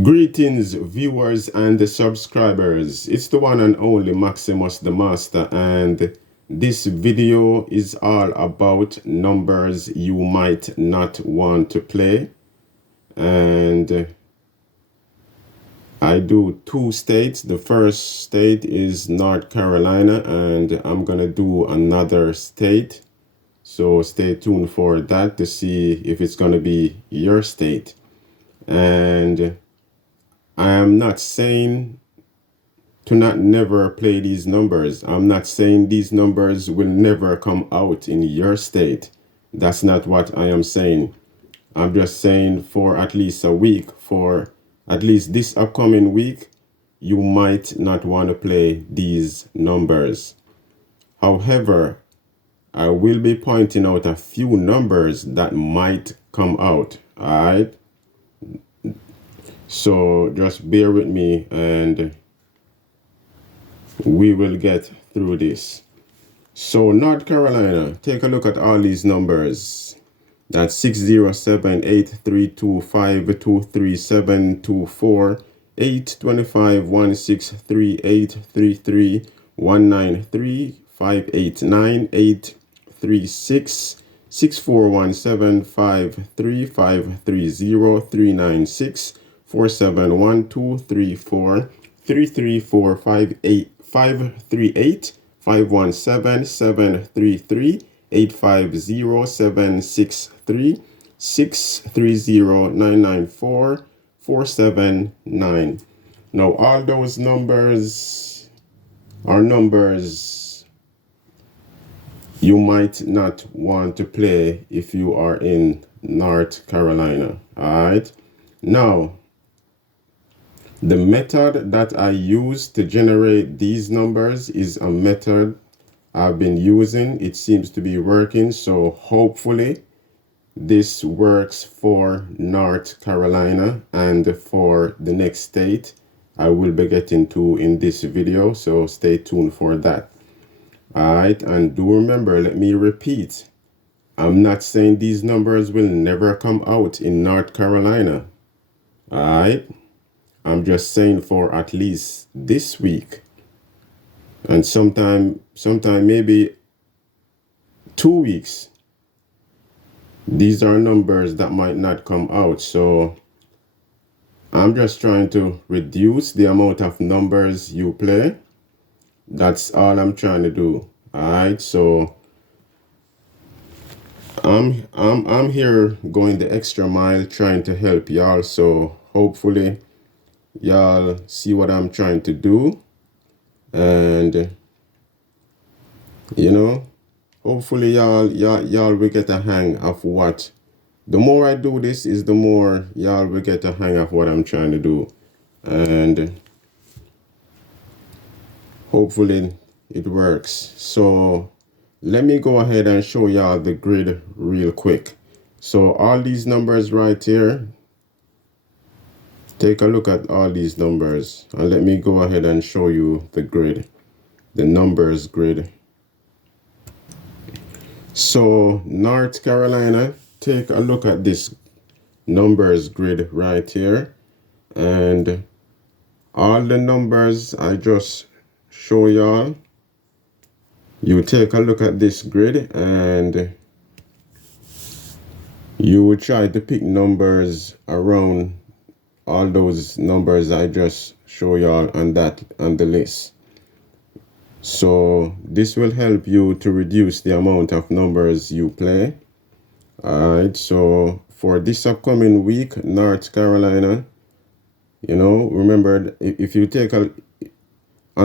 Greetings, viewers and subscribers. It's the one and only Maximus the Master, and this video is all about numbers you might not want to play. And I do two states. The first state is North Carolina, and I'm gonna do another state. So stay tuned for that to see if it's gonna be your state. And I am not saying to not never play these numbers. I'm not saying these numbers will never come out in your state. That's not what I am saying. I'm just saying for at least a week, for at least this upcoming week, you might not want to play these numbers. However, I will be pointing out a few numbers that might come out. All right. So just bear with me and we will get through this. So North Carolina, take a look at all these numbers. That's 607, 832, 523, 724, 825, 163, 833, 193, 589, 836, 6417, 53, 530, 396, 471, 234, 334, 538, 517, 733, 850, 763, 630, 994, 479. Now all those numbers are numbers you might not want to play if you are in North Carolina. All right. Now, the method that I use to generate these numbers is a method I've been using. It seems to be working, so hopefully this works for North Carolina and for the next state I will be getting to in this video, so stay tuned for that. All right, and do remember, let me repeat, I'm not saying these numbers will never come out in North Carolina. All right. I'm just saying for at least this week and sometime maybe 2 weeks, these are numbers that might not come out. So I'm just trying to reduce the amount of numbers you play. That's all I'm trying to do. All right. So I'm here going the extra mile trying to help y'all. So hopefully y'all see what I'm trying to do, and hopefully y'all will get a hang of what, the more I do this is the more y'all will get a hang of what I'm trying to do, and hopefully it works. So let me go ahead and show y'all the grid real quick. So all these numbers right here, take a look at all these numbers and let me go ahead and show you the grid, the numbers grid. So North Carolina, take a look at this numbers grid right here, and all the numbers I just show y'all, you take a look at this grid and you will try to pick numbers around all those numbers I just show y'all on the list. So this will help you to reduce the amount of numbers you play. All right, so for this upcoming week, North Carolina, remember, if you take on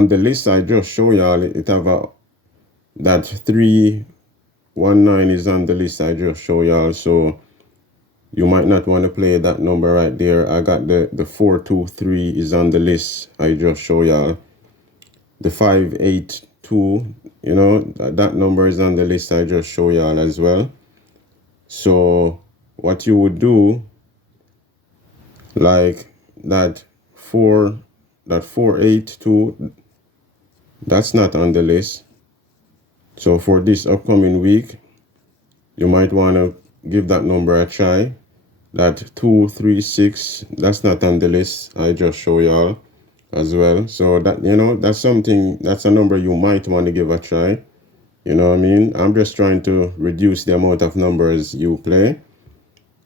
the list I just show y'all, it have that 319 is on the list I just show y'all. So you might not want to play that number right there. I got the 423 is on the list I just show y'all. The 582, that number is on the list I just show y'all as well. So what you would do, like that 482, that's not on the list. So for this upcoming week, you might want to give that number a try. that 236, that's not on the list. I just show y'all as well. So that, that's something, that's a number you might want to give a try. You know what I mean? I'm just trying to reduce the amount of numbers you play.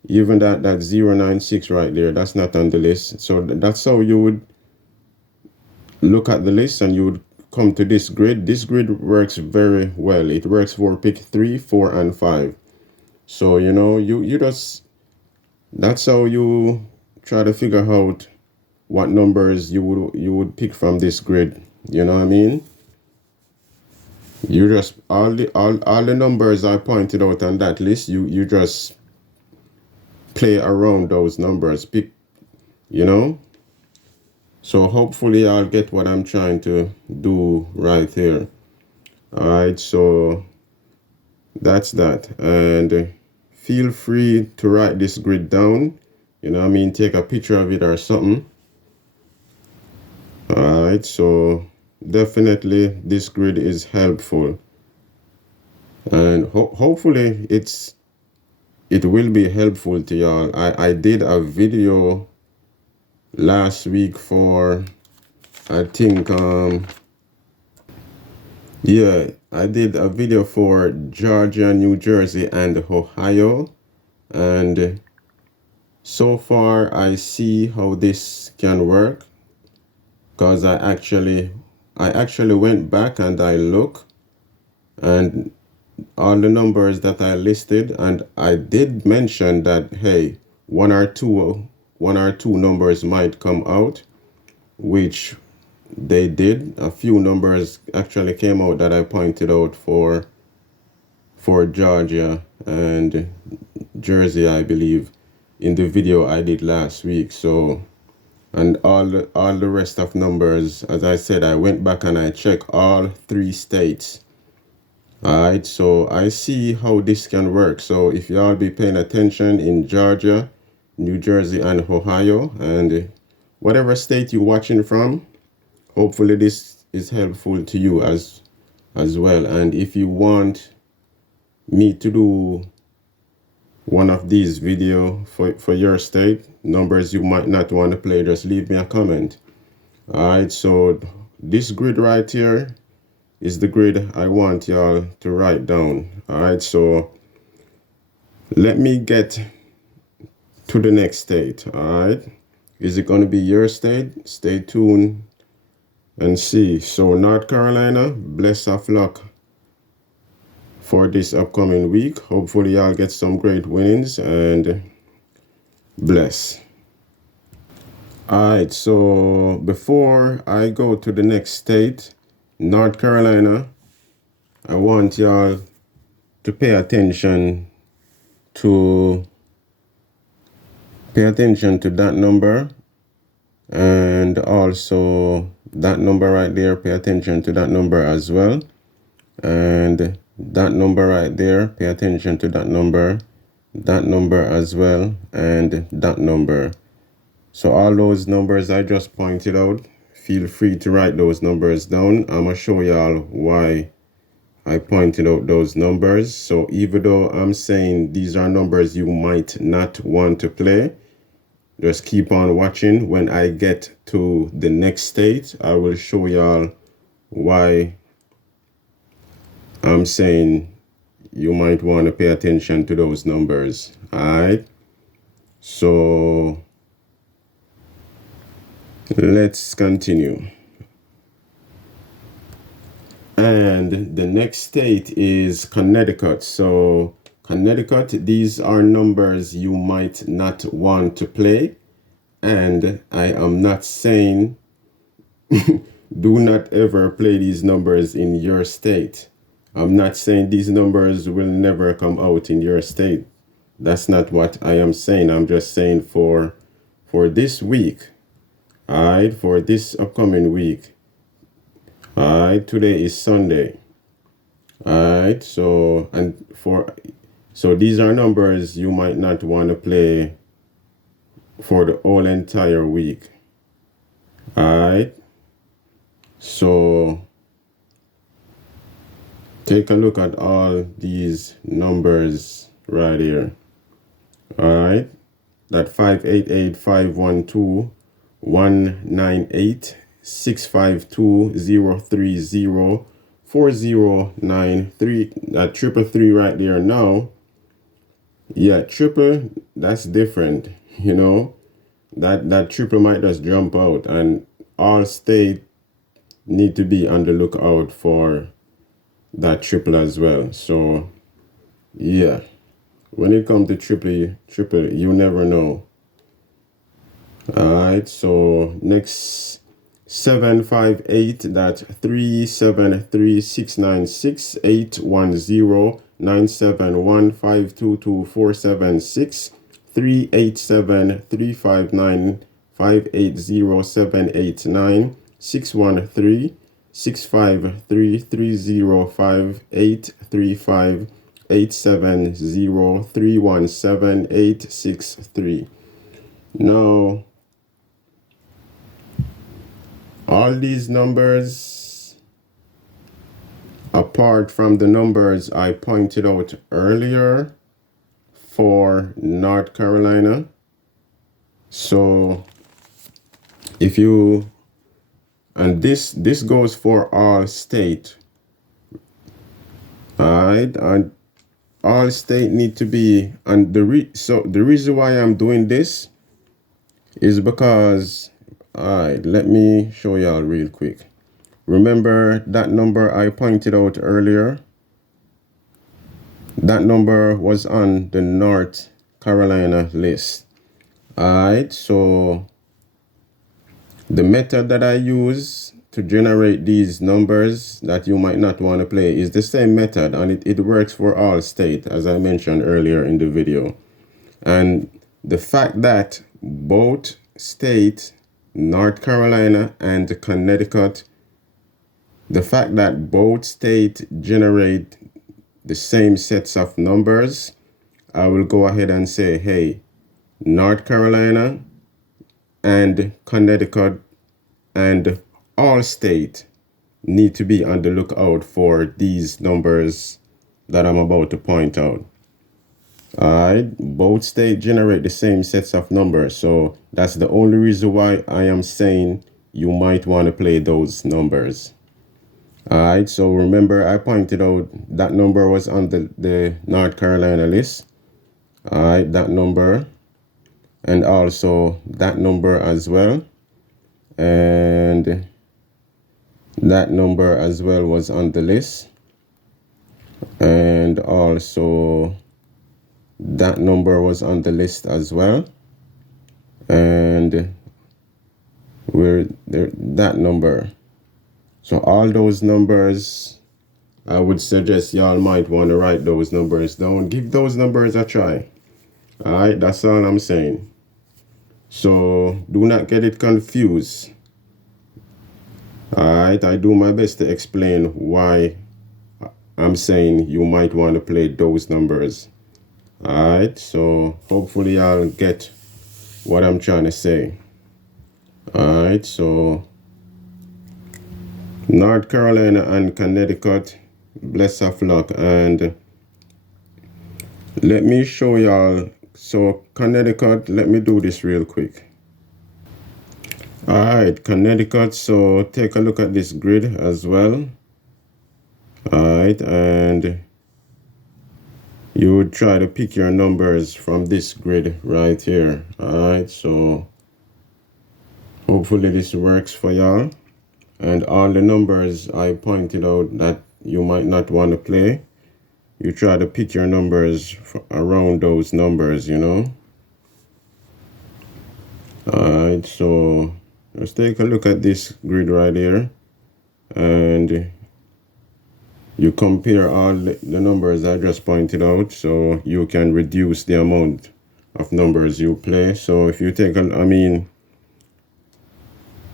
Even that 096 right there, that's not on the list. So that's how you would look at the list, and you would come to this grid. This grid works very well. It works for pick 3, 4, and 5. So, you just, that's how you try to figure out what numbers you would pick from this grid. You know what I mean? You just, all the numbers I pointed out on that list, you just play around those numbers. Pick, So hopefully I'll get what I'm trying to do right here. All right, so that's that. And feel free to write this grid down. Take a picture of it or something. All right, so definitely this grid is helpful. And hopefully it will be helpful to y'all. I did a video last week for, I think, yeah, I did a video for Georgia, New Jersey, and Ohio. And so far, I see how this can work, because I actually went back and I look, and all the numbers that I listed, and I did mention that, hey, one or two numbers might come out, which they did. A few numbers actually came out that I pointed out for Georgia and Jersey, I believe, in the video I did last week. So, and all the rest of numbers, as I said, I went back and I checked all 3 states. All right, so I see how this can work. So if y'all be paying attention in Georgia, New Jersey, and Ohio, and whatever state you're watching from, hopefully this is helpful to you as well. And if you want me to do one of these video for your state, numbers you might not want to play, just leave me a comment. All right, so this grid right here is the grid I want y'all to write down. All right, so let me get to the next state. All right, is it going to be your state? Stay tuned and see. So North Carolina, bless of luck for this upcoming week. Hopefully y'all get some great winnings, and bless. All right, so before I go to the next state, North Carolina, I want y'all to pay attention to that number, and also that number right there. Pay attention to that number as well, and that number right there. Pay attention to that number as well, and that number. So all those numbers I just pointed out, feel free to write those numbers down. I'm gonna show y'all why I pointed out those numbers. So even though I'm saying these are numbers you might not want to play, just keep on watching. When I get to the next state, I will show y'all why I'm saying you might want to pay attention to those numbers. All right, so let's continue. And the next state is Connecticut. So Connecticut, these are numbers you might not want to play. And I am not saying do not ever play these numbers in your state. I'm not saying these numbers will never come out in your state. That's not what I am saying. I'm just saying for this week, all right, for this upcoming week. All right, today is Sunday. All right, so these are numbers you might not want to play for the whole entire week. All right, so take a look at all these numbers right here. All right, that 588-512-198-652-030-4093. That triple three right there now. Yeah, triple, that's different, you know. That triple might just jump out, and all state need to be on the lookout for that triple as well. So yeah, when it comes to triple, you never know. All right, so next 758, that 377-369-683-590-789-613-653-305-835-870-317-863. Now, all these numbers, apart from the numbers I pointed out earlier for North Carolina, so if you, and this goes for all state, all right, and all state need to be, and the reason why I'm doing this is because, all right, let me show y'all real quick. Remember that number I pointed out earlier? That number was on the North Carolina list. All right, so the method that I use to generate these numbers that you might not want to play is the same method, and it works for all state, as I mentioned earlier in the video. And the fact that both state, North Carolina and Connecticut, the fact that both states generate the same sets of numbers, I will go ahead and say, hey, North Carolina and Connecticut and all states need to be on the lookout for these numbers that I'm about to point out. All right, both states generate the same sets of numbers, so that's the only reason why I am saying you might want to play those numbers. All right, so remember I pointed out that number was on the North Carolina list. All right, that number, and also that number as well, and that number as well was on the list, and also that number was on the list as well, and where there, that number. So all those numbers, I would suggest y'all might want to write those numbers down. Give those numbers a try. All right, that's all I'm saying. So do not get it confused. All right, I do my best to explain why I'm saying you might want to play those numbers. All right, so hopefully I'll get what I'm trying to say. All right, so North Carolina and Connecticut, bless of luck. And let me show y'all. So Connecticut, let me do this real quick. All right, Connecticut, so take a look at this grid as well. All right, and you would try to pick your numbers from this grid right here. All right, so hopefully this works for y'all. And all the numbers I pointed out that you might not want to play, you try to pick your numbers around those numbers, you know. All right, so let's take a look at this grid right here, and you compare all the numbers I just pointed out, so you can reduce the amount of numbers you play. So if you take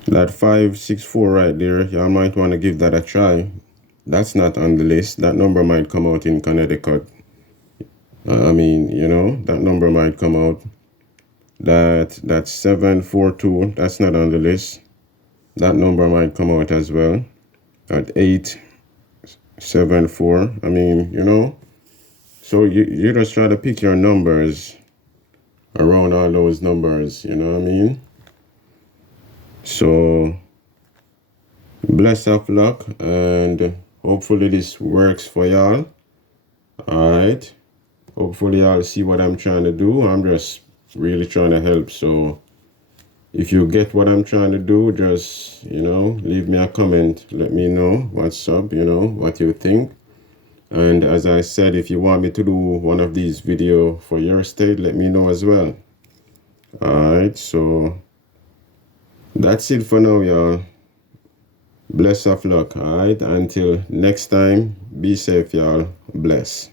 that 564 right there, y'all might want to give that a try. That's not on the list. That number might come out in Connecticut. You know, that number might come out. That 742, that's not on the list. That number might come out as well. At 874, you know. So you just try to pick your numbers. around all those numbers, you know what I mean? So bless of luck, and hopefully this works for y'all. All right. Hopefully y'all see what I'm trying to do. I'm just really trying to help. So if you get what I'm trying to do, just, leave me a comment. Let me know what's up, what you think. And as I said, if you want me to do one of these videos for your state, let me know as well. All right. So that's it for now, y'all. Bless of luck. All right. Until next time, be safe, y'all. Bless.